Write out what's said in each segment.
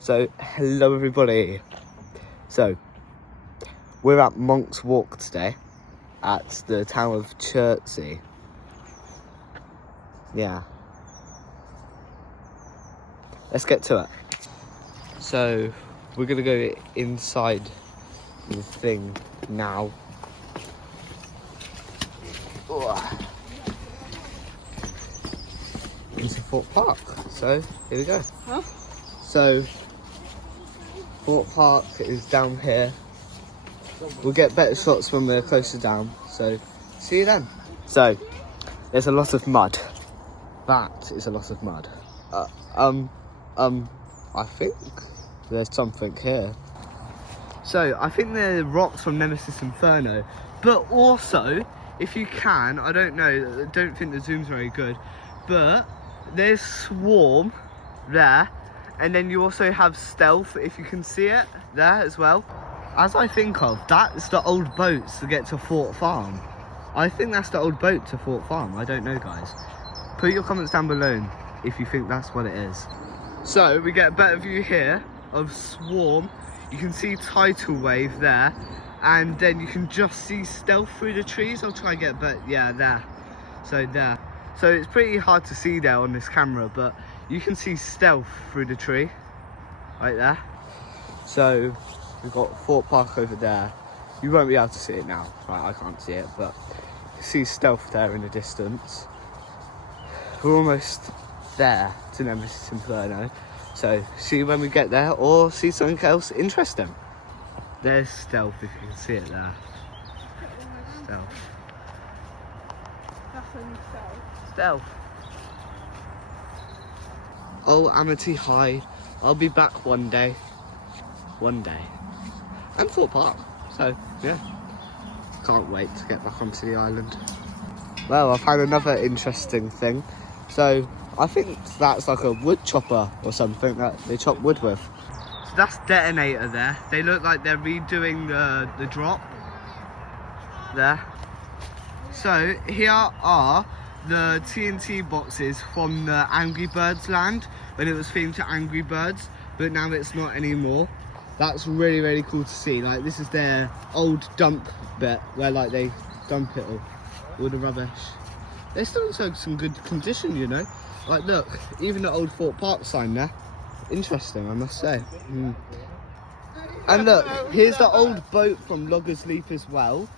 So, hello everybody. So, we're at Monk's Walk today at the town of Chertsey. Yeah. Let's get to it. So, we're gonna go inside the thing now. Into Fort Park. So, here we go. Huh? So, Fort Park is down here. We'll get better shots when we're closer down. So, see you then. So, there's a lot of mud. That is a lot of mud. I think there's something here. So, I think they're rocks from Nemesis Inferno. But also, if you can, I don't know, I don't think the zoom's very good, but there's Swarm there. And then you also have Stealth, if you can see it, there as well. As I think of, that's the old boats to get to Fort Farm. I think that's the old boat to Fort Farm. I don't know, guys. Put your comments down below if you think that's what it is. So, we get a better view here of Swarm. You can see Tidal Wave there. And then you can just see Stealth through the trees. I'll try and get, but yeah, there. So, there. So, it's pretty hard to see there on this camera, but you can see Stealth through the tree. Right there. So, we've got Fort Park over there. You won't be able to see it now. Right, I can't see it, but you can see Stealth there in the distance. We're almost there to Nemesis Inferno. So, see you when we get there, or see something else interesting. There's Stealth, if you can see it there. Stealth. That's only Stealth. Stealth. Oh, Amity High. I'll be back one day. One day. And Fort Park. So, yeah. Can't wait to get back onto the island. Well, I found another interesting thing. So, I think that's like a wood chopper or something that they chop wood with. So that's Detonator there. They look like they're redoing the drop. There. So, here are the TNT boxes from the Angry Birds land when it was themed to Angry Birds, but now it's not anymore. That's really, really cool to see. Like, this is their old dump bit where like they dump it all the rubbish. They're still in some good condition, you know. Like, look, even the old Fort Park sign there. Interesting, I must say. And look, here's the old boat from Loggers Leap as well.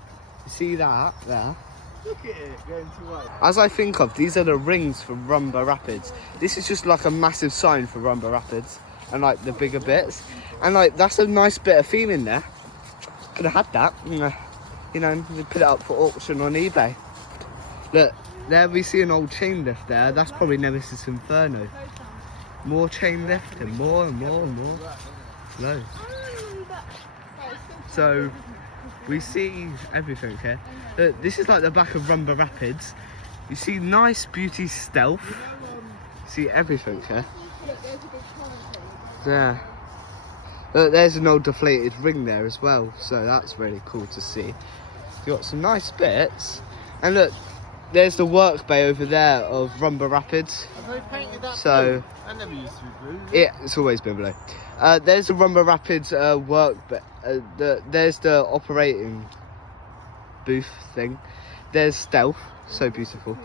You see that there? Look at it going to work. As I think of, these are the rings for Rumba Rapids. This is just like a massive sign for Rumba Rapids and like the bigger bits. And like, that's a nice bit of theme in there. Could have had that. You know, we put it up for auction on eBay. Look, there we see an old chain lift there. That's probably Nemesis Inferno. More chain lift and more and more and more. Loads. So, we see everything here. This is like the back of Rumba Rapids. You see nice beauty Stealth. You see everything here. There. There's an old deflated ring there as well, so that's really cool to see. You got some nice bits. And look, there's the work bay over there of Rumba Rapids. Have they painted that So, blue? That never used to be blue. yeah, it's always been blue. There's the Rumba Rapids work bay. There's the operating booth thing. There's Stealth, so beautiful.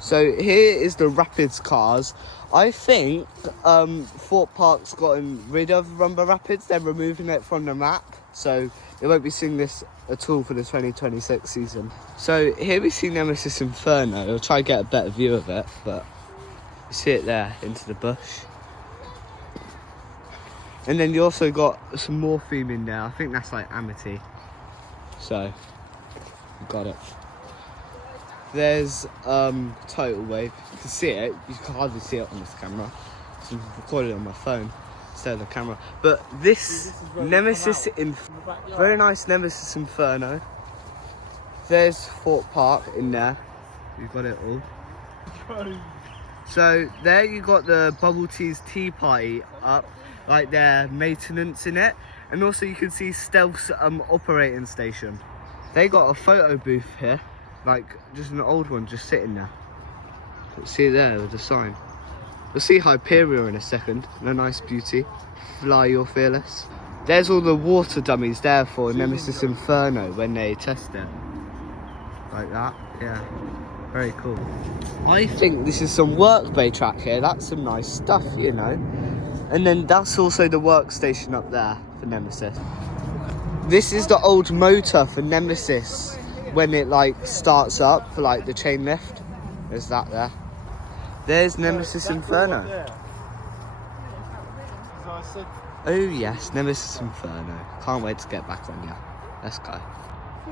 So here is the Rapids cars. I think Fort Park's gotten rid of Rumba Rapids. They're removing it from the map, so they won't be seeing this at all for the 2026 season. So here we see Nemesis Inferno. I'll try and get a better view of it, but you see it there into the bush. And then you also got some more theme in there. I think that's like Amity. So, you got it. There's Tidal Wave. You can see it. You can hardly see it on this camera. So I'm recording on my phone instead of the camera. But this Nemesis very nice Nemesis Inferno. There's Fort Park in there. You've got it all. So there you got the Bubble Tea's Tea Party up, like their maintenance in it, and also you can see Stealth's operating station. They got a photo booth here, like just an old one just sitting there. See there with the sign. We'll see Hyperia in a second. A nice beauty. Fly, you're fearless. There's all the water dummies there for Nemesis Inferno when they test it. Like that, yeah. Very cool. I think this is some work bay track here. That's some nice stuff, you know. And then that's also the workstation up there for Nemesis. This is the old motor for Nemesis when it like starts up for like the chain lift. There's that there. There's Nemesis Inferno. Oh yes, Nemesis Inferno. Can't wait to get back on ya. Let's go.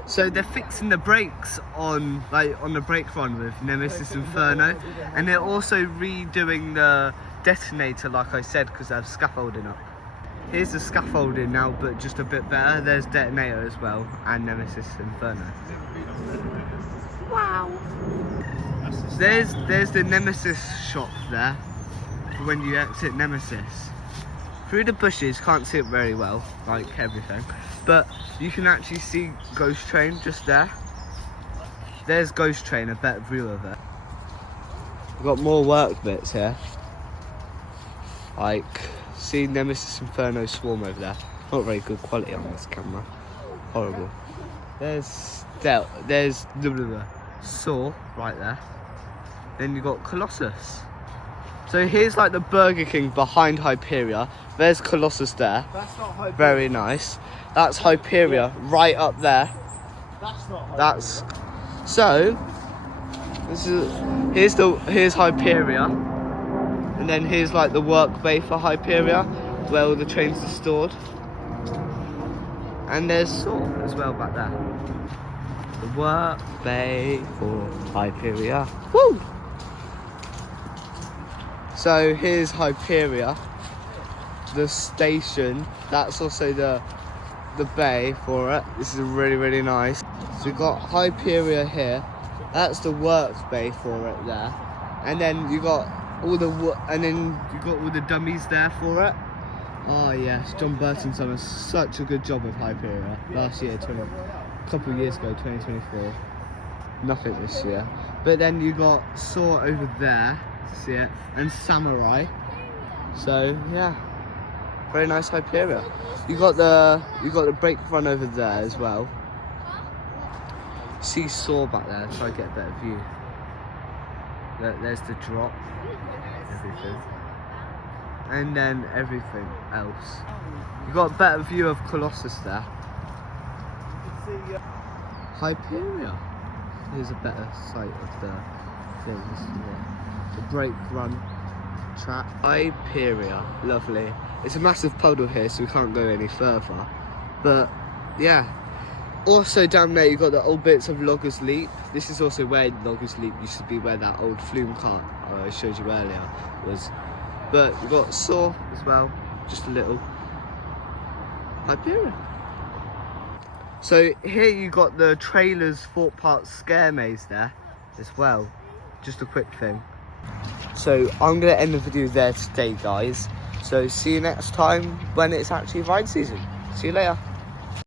So they're fixing the brakes on the brake run with Nemesis Inferno, and they're also redoing the detonator like I said because they have scaffolding up. Here's the scaffolding now, but just a bit better. There's detonator as well, and Nemesis Inferno. Wow. There's the Nemesis shop there for when you exit Nemesis. Through the bushes, can't see it very well, like everything, but you can actually see Ghost Train just there. There's Ghost Train, a better view of it. We've got more work bits here. Like, see Nemesis Inferno Swarm over there. Not very good quality on this camera. Horrible. There's Saw right there. Then you got Colossus. So here's like the Burger King behind Hyperia. There's Colossus there. That's not Hyperia. Very nice. That's Hyperia right up there. That's not Hyperia. That's so. Here's Hyperia, and then here's like the work bay for Hyperia, where all the trains are stored. And there's Saw as well back there. The work bay for Hyperia. Woo! So here's Hyperia, the station. That's also the bay for it. This is really, really nice. So we've got Hyperia here. That's the work bay for it there. And then you got all the dummies there for it. Oh yes, John Burton's done such a good job with Hyperia last year, a couple of years ago, 2024. Nothing this year. But then you got Saw over there. See it, and Samurai. So yeah, very nice Hyperia. You got the brake run over there as well. See Saw back there. Try to get a better view. There's the drop, everything, and then everything else. You got a better view of Colossus there. Hyperia. Here's a better sight of the things. Yeah. The brake run track. Hyperia, lovely. It's a massive puddle here, so we can't go any further. But yeah. Also down there, you've got the old bits of Loggers Leap. This is also where Loggers Leap used to be, where that old flume cart I showed you earlier was. But you've got Saw as well, just a little. Hyperia. So here you got the Trailers Fort Park Scare Maze there as well. Just a quick thing. So I'm going to end the video there today, guys. So see you next time when it's actually ride season. See you later.